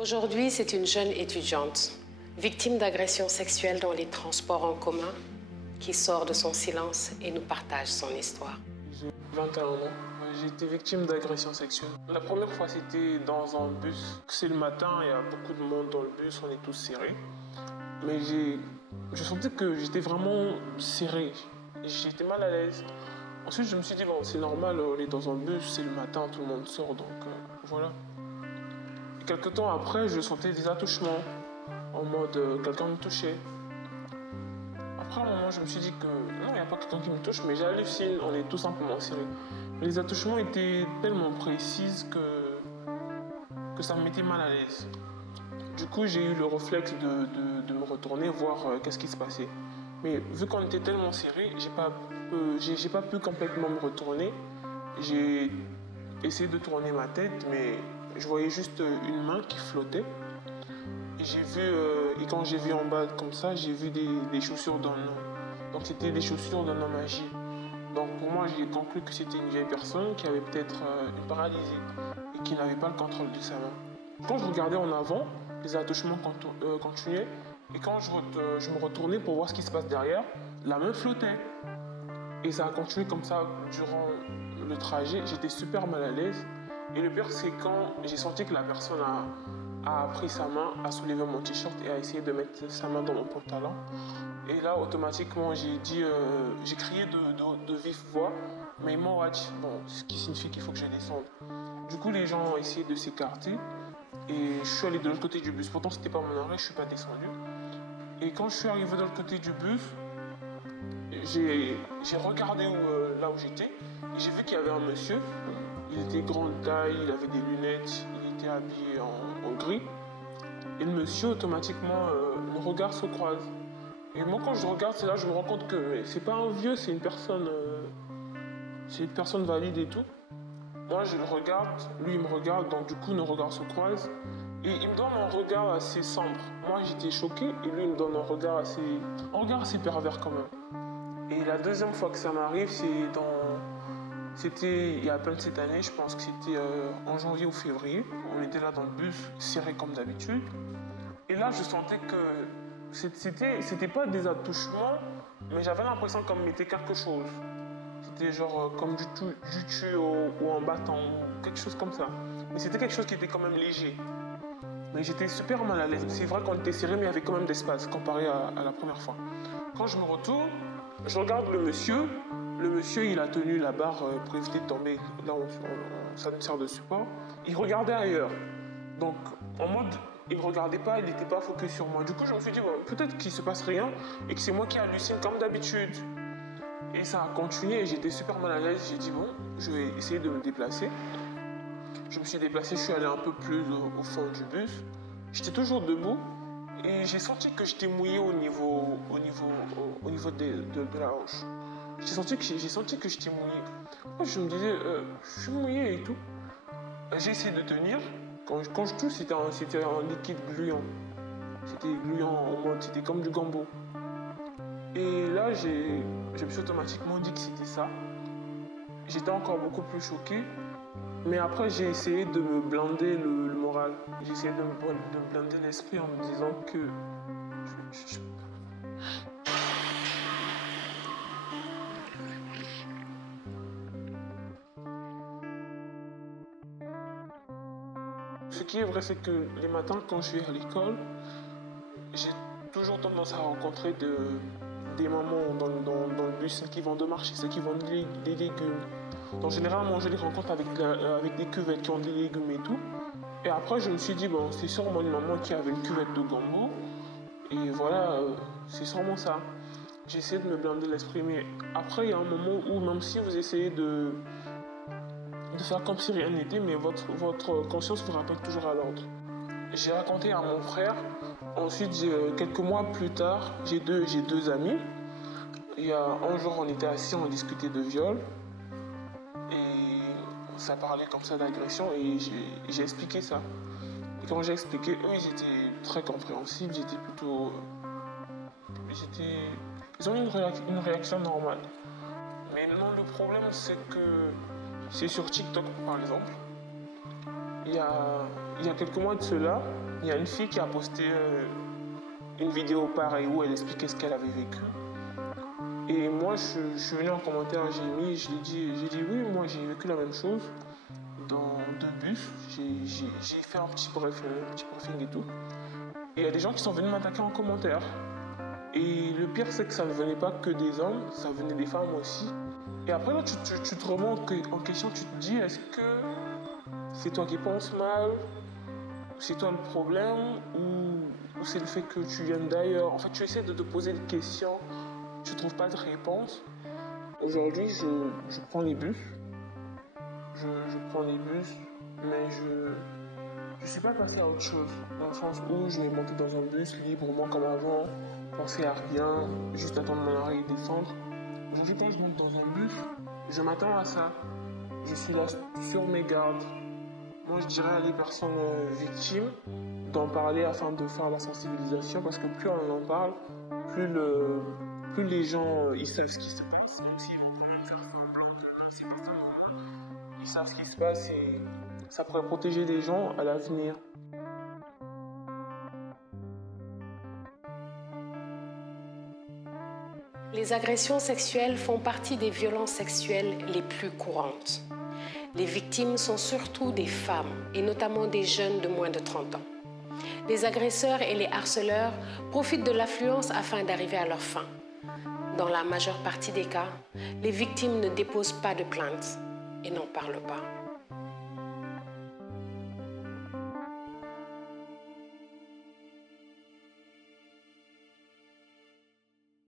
Aujourd'hui, c'est une jeune étudiante, victime d'agressions sexuelles dans les transports en commun, qui sort de son silence et nous partage son histoire. J'ai 21 ans. J'ai été victime d'agressions sexuelles. La première fois, c'était dans un bus. C'est le matin, il y a beaucoup de monde dans le bus, on est tous serrés. Mais je sentais que j'étais vraiment serré. J'étais mal à l'aise. Ensuite, je me suis dit, bon, c'est normal, on est dans un bus, c'est le matin, tout le monde sort, donc voilà. Et quelques temps après, je sentais des attouchements, en mode quelqu'un me touchait. Après un moment, je me suis dit que non, il n'y a pas quelqu'un qui me touche, mais j'hallucine, on est tout simplement serrés. Mais les attouchements étaient tellement précis que ça me mettait mal à l'aise. Du coup, j'ai eu le réflexe de me retourner, voir qu'est-ce qui se passait. Mais vu qu'on était tellement serrés, j'ai pas pu complètement me retourner. J'ai essayé de tourner ma tête, mais je voyais juste une main qui flottait. Et quand j'ai vu en bas comme ça, j'ai vu des chaussures d'un homme. Donc c'était des chaussures d'un homme âgé. Donc pour moi, j'ai conclu que c'était une vieille personne qui avait peut-être une paralysie et qui n'avait pas le contrôle de sa main. Quand je regardais en avant, les attouchements continuaient. Et quand je me retournais pour voir ce qui se passe derrière, la main flottait. Et ça a continué comme ça durant le trajet. J'étais super mal à l'aise. Et le pire, c'est quand j'ai senti que la personne a pris sa main, a soulevé mon t-shirt et a essayé de mettre sa main dans mon pantalon. Et là, automatiquement, j'ai crié de vive voix, mais ils m'ont watch, bon, ce qui signifie qu'il faut que je descende. Du coup, les gens ont essayé de s'écarter et je suis allé de l'autre côté du bus. Pourtant, c'était pas mon arrêt, je suis pas descendu. Et quand je suis arrivé de l'autre côté du bus, j'ai regardé là où j'étais et j'ai vu qu'il y avait un monsieur. Il était grande taille, il avait des lunettes, il était habillé en gris. Et le monsieur, automatiquement, nos regards se croisent. Et moi, quand je regarde, c'est là que je me rends compte que c'est pas un vieux, c'est une personne valide et tout. Moi, je le regarde, lui, il me regarde, donc du coup, nos regards se croisent. Et il me donne un regard assez sombre. Moi, j'étais choqué, et lui, il me donne un regard assez pervers quand même. Et la deuxième fois que ça m'arrive, c'était il y a plein de cette année, je pense que c'était en janvier ou février. On était là dans le bus, serré comme d'habitude. Et là, je sentais que c'était pas des attouchements, mais j'avais l'impression qu'on me mettait quelque chose. C'était genre comme du tuyau ou un bâton, quelque chose comme ça. Mais c'était quelque chose qui était quand même léger. Mais j'étais super mal à l'aise. C'est vrai qu'on était serré, mais il y avait quand même d'espace comparé à la première fois. Quand je me retourne, je regarde le monsieur. Le monsieur, il a tenu la barre pour éviter de tomber. Là, ça nous sert de support. Il regardait ailleurs. Donc, en mode, il ne me regardait pas, il n'était pas focus sur moi. Du coup, je me suis dit, bon, peut-être qu'il ne se passe rien et que c'est moi qui hallucine comme d'habitude. Et ça a continué et j'étais super mal à l'aise. J'ai dit, bon, je vais essayer de me déplacer. Je me suis déplacé, je suis allé un peu plus au fond du bus. J'étais toujours debout et j'ai senti que j'étais mouillé au niveau de la hanche. J'ai senti que j'étais mouillé. Moi, je me disais, je suis mouillé et tout. J'ai essayé de tenir. Quand je touche, c'était un liquide gluant. C'était gluant en mode, c'était comme du gombo. Et là, je me suis automatiquement dit que c'était ça. J'étais encore beaucoup plus choqué. Mais après, j'ai essayé de me blinder le moral. J'ai essayé de me blinder l'esprit en me disant que Ce qui est vrai, c'est que les matins, quand je vais à l'école, j'ai toujours tendance à rencontrer des mamans dans le bus, ceux qui vendent de marché, ceux qui vendent des légumes. Donc généralement, je les rencontre avec des cuvettes qui ont des légumes et tout. Et après, je me suis dit, bon, c'est sûrement une maman qui avait une cuvette de gombo. Et voilà, c'est sûrement ça. J'ai essayé de me blinder l'esprit, mais après, il y a un moment où même si vous essayez de faire comme si rien n'était, mais votre conscience vous rappelle toujours à l'ordre. J'ai raconté à mon frère. Ensuite, quelques mois plus tard, j'ai deux amis. Il y a un jour, on était assis, on discutait de viol. Et ça parlait comme ça d'agression et j'ai expliqué ça. Et quand j'ai expliqué, eux, ils étaient très compréhensibles, ils ont eu une réaction normale. Mais non, le problème, c'est que c'est sur TikTok, par exemple. Il y a quelques mois de cela, il y a une fille qui a posté une vidéo pareille où elle expliquait ce qu'elle avait vécu. Et moi, je suis venu en commentaire, j'ai dit oui, moi j'ai vécu la même chose dans 2 bus. J'ai fait un petit briefing et tout. Et il y a des gens qui sont venus m'attaquer en commentaire. Et le pire, c'est que ça ne venait pas que des hommes, ça venait des femmes aussi. Et après, là, tu te remets en question, tu te dis, est-ce que c'est toi qui penses mal, c'est toi le problème, ou c'est le fait que tu viennes d'ailleurs. En fait, tu essaies de te poser des questions, tu ne trouves pas de réponse. Aujourd'hui, je prends les bus. Je prends les bus, mais je ne suis pas passé à autre chose. Dans le sens où je vais monter dans un bus librement comme avant, penser à rien, juste attendre mon arrêt et descendre. Aujourd'hui, quand je monte dans un bus, je m'attends à ça. Je suis là sur mes gardes. Moi, je dirais à des personnes victimes d'en parler afin de faire la sensibilisation, parce que plus on en parle, plus les gens ils savent ce qui se passe. Ils savent ce qui se passe et ça pourrait protéger des gens à l'avenir. Les agressions sexuelles font partie des violences sexuelles les plus courantes. Les victimes sont surtout des femmes, et notamment des jeunes de moins de 30 ans. Les agresseurs et les harceleurs profitent de l'affluence afin d'arriver à leur fin. Dans la majeure partie des cas, les victimes ne déposent pas de plainte et n'en parlent pas.